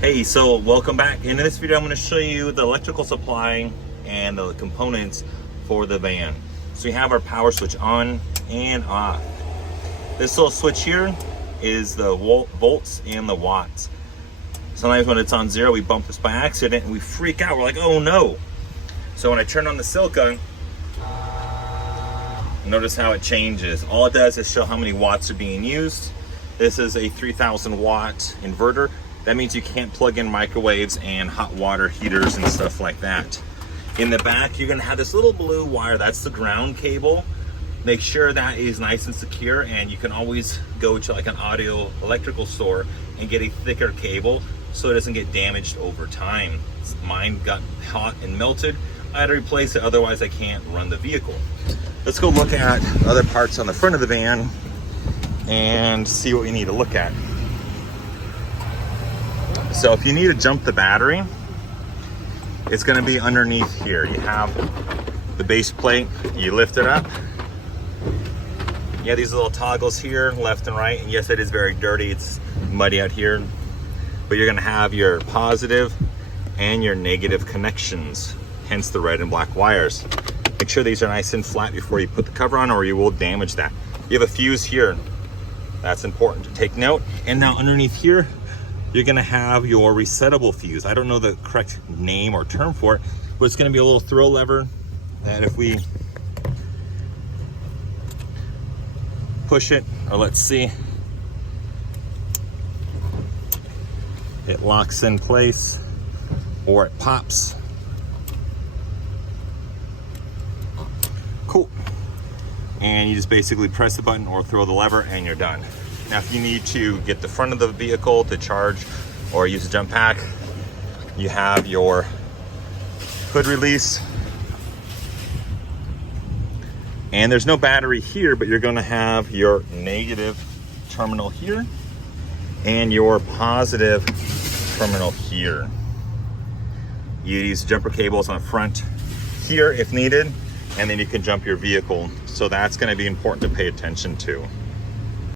Hey, so welcome back. In this video, I'm going to show you the electrical supply and the components for the van. So we have our power switch on and off. This little switch here is the volts and the watts. Sometimes when it's on zero, we bump this by accident and we freak out. We're like, oh no. So when I turn on the silica, notice how it changes. All it does is show how many watts are being used. This is a 3,000 watt inverter. That means you can't plug in microwaves and hot water heaters and stuff like that. In the back, you're gonna have this little blue wire. That's the ground cable. Make sure that is nice and secure, and you can always go to like an audio electrical store and get a thicker cable so it doesn't get damaged over time. Mine got hot and melted. I had to replace it, otherwise I can't run the vehicle. Let's go look at other parts on the front of the van and see what we need to look at. So if you need to jump the battery, it's going to be underneath here. You have the base plate, you lift it up. You have these little toggles here, left and right. And yes, it is very dirty. It's muddy out here. But you're going to have your positive and your negative connections, hence the red and black wires. Make sure these are nice and flat before you put the cover on, or you will damage that. You have a fuse here. That's important to take note. And now underneath here, you're gonna have your resettable fuse. I don't know the correct name or term for it, but it's gonna be a little throw lever that if we push it, or let's see, it locks in place or it pops. Cool. And you just basically press the button or throw the lever and you're done. Now, if you need to get the front of the vehicle to charge or use a jump pack, you have your hood release. And there's no battery here, but you're gonna have your negative terminal here and your positive terminal here. You use jumper cables on the front here if needed, and then you can jump your vehicle. So that's gonna be important to pay attention to.